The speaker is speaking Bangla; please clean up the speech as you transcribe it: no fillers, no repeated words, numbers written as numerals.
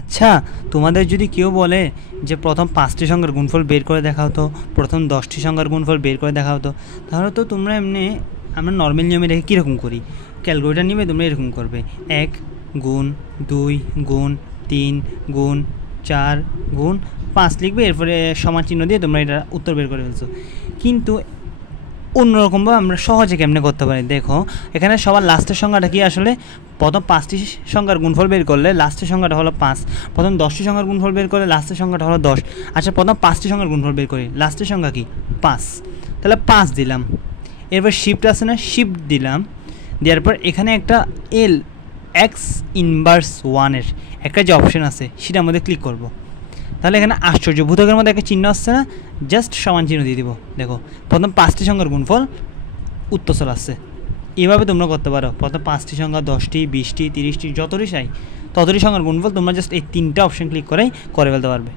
আচ্ছা, তোমাদের যদি কেউ বলে যে প্রথম ৫টি সংখ্যার গুণফল বের করে দেখাও তো, প্রথম ১০টি সংখ্যার গুণফল বের করে দেখাও তো, তাহলে তো তোমরা এমনি আমরা নর্মাল নিয়মে রেখে কীরকম করি, ক্যালকুলেটার নিবে তোমরা এরকম করবে ১ গুণ ২ গুণ ৩ গুণ ৪ গুণ ৫ লিখবে, এরপরে সমান চিহ্ন দিয়ে তোমরা এটা উত্তর বের করে ফেলছো। কিন্তু অন্যরকমভাবে আমরা সহজে কেমনে করতে পারি, দেখো এখানে সবার লাস্টের সংখ্যাটা কি, আসলে প্রথম ৫টি সংখ্যার গুণফল বের করলে লাস্টের সংখ্যাটা হলো ৫, প্রথম ১০টি সংখ্যার গুণফল বের করলে লাস্টের সংখ্যাটা হলো ১০। আচ্ছা, প্রথম ৫টি সংখ্যার গুণফল বের করি, লাস্টের সংখ্যা কি ৫, তাহলে ৫ দিলাম। এরপর শিফট আছে না, শিফট দিলাম, দেওয়ার পর এখানে একটা এল এক্স ইনভার্স ওয়ানের একটা যে অপশন আছে সেটা আমাদের ক্লিক করব। তাহলে এখানে আশ্চর্য ভূতকের মধ্যে একটা চিহ্ন আসছে না, জাস্ট সমান চিহ্ন দিয়ে দিব। দেখো প্রথম ৫টি সংখ্যার গুণফল উত্তর চলে আসছে। এভাবে তোমরা করতে পারো, প্রথম ৫টি সংখ্যা ১০টি ২০টি ৩০টি যতটি চাই ততটি সংখ্যার গুণফল তোমরা জাস্ট এই ৩টা অপশন ক্লিক করেই করে ফেলতে পারবে।